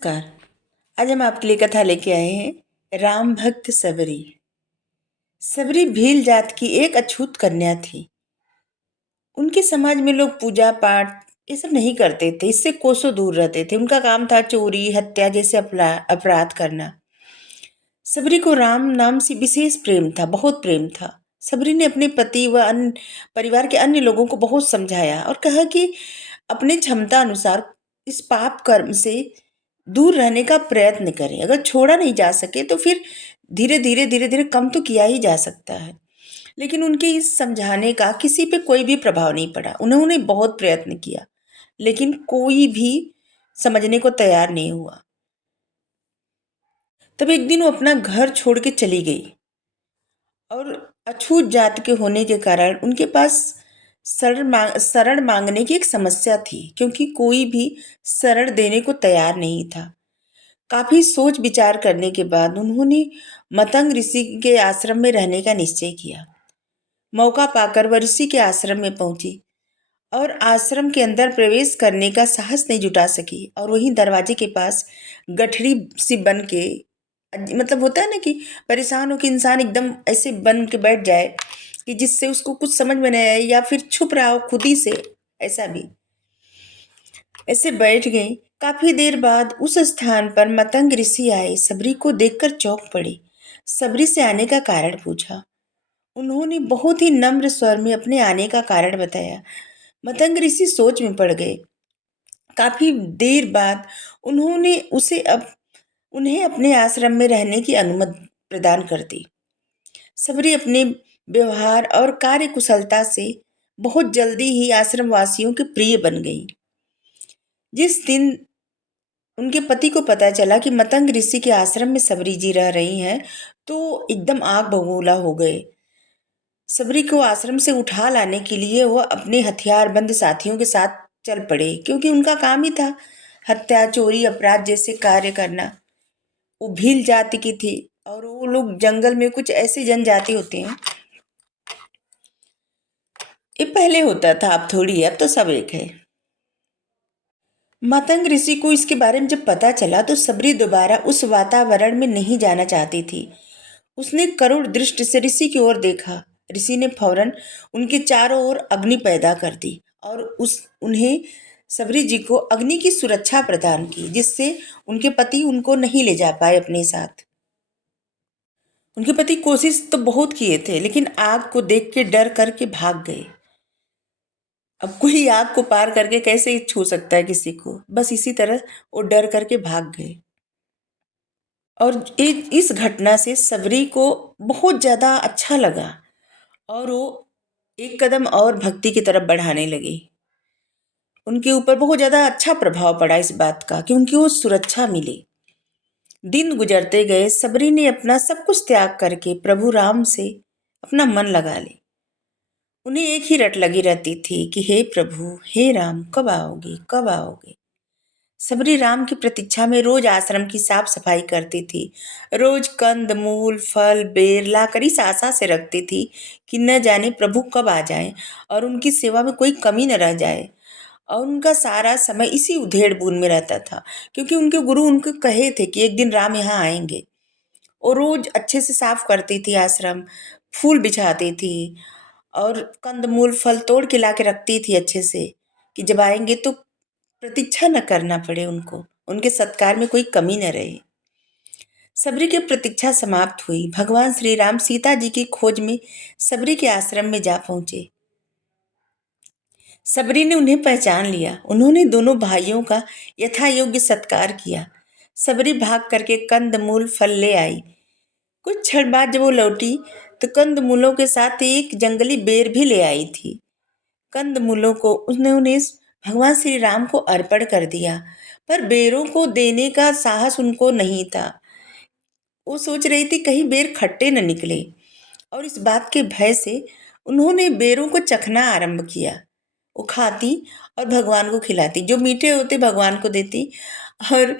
नमस्कार। आज हम आपके लिए कथा लेके आए हैं राम भक्त सबरी। सबरी भील जात की एक अछूत कन्या थी। उनके समाज में लोग पूजा पाठ ये सब नहीं करते थे, इससे कोसों दूर रहते थे। उनका काम था चोरी हत्या जैसे अपराध करना। सबरी को राम नाम से विशेष प्रेम था, बहुत प्रेम था। सबरी ने अपने पति व अन्य परिवार के अन्य लोगों को बहुत समझाया और कहा कि अपने क्षमता अनुसार इस पाप कर्म से दूर रहने का प्रयत्न करें। अगर छोड़ा नहीं जा सके तो फिर धीरे धीरे कम तो किया ही जा सकता है। लेकिन उनके इस समझाने का किसी पे कोई भी प्रभाव नहीं पड़ा। उन्होंने बहुत प्रयत्न किया, लेकिन कोई भी समझने को तैयार नहीं हुआ। तब एक दिन वो अपना घर छोड़ के चली गई और अछूत जात के होने के कारण उनके पास शरण मांगने की एक समस्या थी, क्योंकि कोई भी शरण देने को तैयार नहीं था। काफी सोच विचार करने के बाद उन्होंने मतंग ऋषि के आश्रम में रहने का निश्चय किया। मौका पाकर वह ऋषि के आश्रम में पहुंची और आश्रम के अंदर प्रवेश करने का साहस नहीं जुटा सकी, और वहीं दरवाजे के पास गठरी सी बन के, मतलब होता है ना कि परेशान हो कि इंसान एकदम ऐसे बन के बैठ जाए कि जिससे उसको कुछ समझ में नहीं आए, या फिर छुप रहा हो खुद ही से, ऐसा भी ऐसे बैठ गई। काफी देर बाद उस स्थान पर मतंग ऋषि आए। सबरी को देखकर चौंक पड़ी। सबरी से आने का कारण पूछा। उन्होंने बहुत ही नम्र स्वर में अपने आने का कारण बताया। मतंग ऋषि सोच में पड़ गए। काफी देर बाद उन्होंने उन्हें अपने आश्रम में रहने की अनुमति प्रदान कर दी। सबरी अपने व्यवहार और कार्य कुशलता से बहुत जल्दी ही आश्रम वासियों के प्रिय बन गई। जिस दिन उनके पति को पता चला कि मतंग ऋषि के आश्रम में सबरी जी रह रही हैं, तो एकदम आग बबूला हो गए। सबरी को आश्रम से उठा लाने के लिए वह अपने हथियारबंद साथियों के साथ चल पड़े, क्योंकि उनका काम ही था हत्या चोरी अपराध जैसे कार्य करना। वो भील जाति की थी, और वो लोग जंगल में कुछ ऐसी जनजाति होते हैं, ये पहले होता था, अब थोड़ी है, अब तो सब एक है। मतंग ऋषि को इसके बारे में जब पता चला तो सबरी दोबारा उस वातावरण में नहीं जाना चाहती थी। उसने करुण दृष्टि से ऋषि की ओर देखा। ऋषि ने फौरन उनके चारों ओर अग्नि पैदा कर दी और उस उन्हें सबरी जी को अग्नि की सुरक्षा प्रदान की, जिससे उनके पति उनको नहीं ले जा पाए अपने साथ। उनके पति कोशिश तो बहुत किए थे, लेकिन आग को देख के डर करके भाग गए। अब कोई आग को पार करके कैसे छू सकता है किसी को, बस इसी तरह वो डर करके भाग गए। और इस घटना से सबरी को बहुत ज़्यादा अच्छा लगा, और वो एक कदम और भक्ति की तरफ बढ़ाने लगी। उनके ऊपर बहुत ज़्यादा अच्छा प्रभाव पड़ा इस बात का कि उनकी वो सुरक्षा मिली। दिन गुजरते गए, सबरी ने अपना सब कुछ त्याग करके प्रभु राम से अपना मन लगा लिया। उन्हें एक ही रट लगी रहती थी कि हे प्रभु, हे राम, कब आओगे, कब आओगे। सबरी राम की प्रतीक्षा में रोज आश्रम की साफ सफाई करती थी। रोज कंद मूल फल बेर लाकर इस आशा से रखती थी कि न जाने प्रभु कब आ जाएं और उनकी सेवा में कोई कमी न रह जाए। और उनका सारा समय इसी उधेड़ बुन में रहता था, क्योंकि उनके गुरु उनको कहे थे कि एक दिन राम यहाँ आएंगे। वो रोज अच्छे से साफ करती थी आश्रम, फूल बिछाती थी और कंद मूल फल तोड़ के ला के रखती थी अच्छे से, कि जब आएंगे तो प्रतीक्षा न करना पड़े उनको, उनके सत्कार में कोई कमी न रहे। सबरी की प्रतीक्षा समाप्त हुई। भगवान श्री राम सीता जी की खोज में सबरी के आश्रम में जा पहुंचे। सबरी ने उन्हें पहचान लिया। उन्होंने दोनों भाइयों का यथा योग्य सत्कार किया। सबरी भाग करके कंद मूल फल ले आई। कुछ क्षण बाद जब वो लौटी तो कंद मूलों के साथ एक जंगली बेर भी ले आई थी। कंद मूलों को उन्होंने भगवान श्री राम को अर्पण कर दिया, पर बेरों को देने का साहस उनको नहीं था। वो सोच रही थी कहीं बेर खट्टे न निकले, और इस बात के भय से उन्होंने बेरों को चखना आरंभ किया। वो खाती और भगवान को खिलाती, जो मीठे होते भगवान को देती और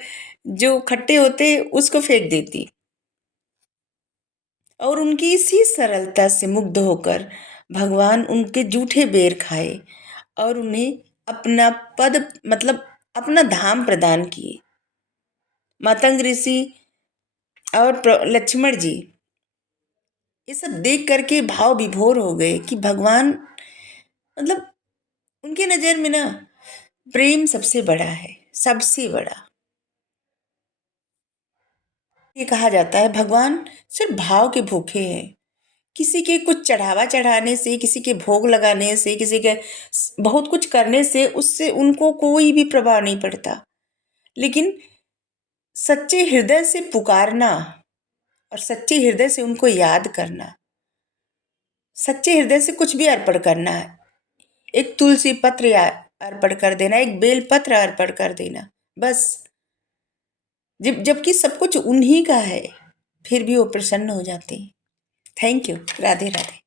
जो खट्टे होते उसको फेंक देती। और उनकी इसी सरलता से मुग्ध होकर भगवान उनके जूठे बेर खाए और उन्हें अपना पद, मतलब अपना धाम प्रदान किए। मातंग ऋषि और लक्ष्मण जी, ये सब देख करके भाव विभोर हो गए कि भगवान, मतलब उनके नज़र में ना प्रेम सबसे बड़ा है, सबसे बड़ा। ये कहा जाता है भगवान सिर्फ भाव के भूखे हैं। किसी के कुछ चढ़ावा चढ़ाने से, किसी के भोग लगाने से, किसी के बहुत कुछ करने से उससे उनको कोई भी प्रभाव नहीं पड़ता। लेकिन सच्चे हृदय से पुकारना और सच्चे हृदय से उनको याद करना, सच्चे हृदय से कुछ भी अर्पण करना है, एक तुलसी पत्र अर्पण कर देना, एक बेल पत्र अर्पण कर देना, बस। जबकि सब कुछ उन्हीं का है, फिर भी वो प्रसन्न हो जाते हैं। Thank you. राधे राधे।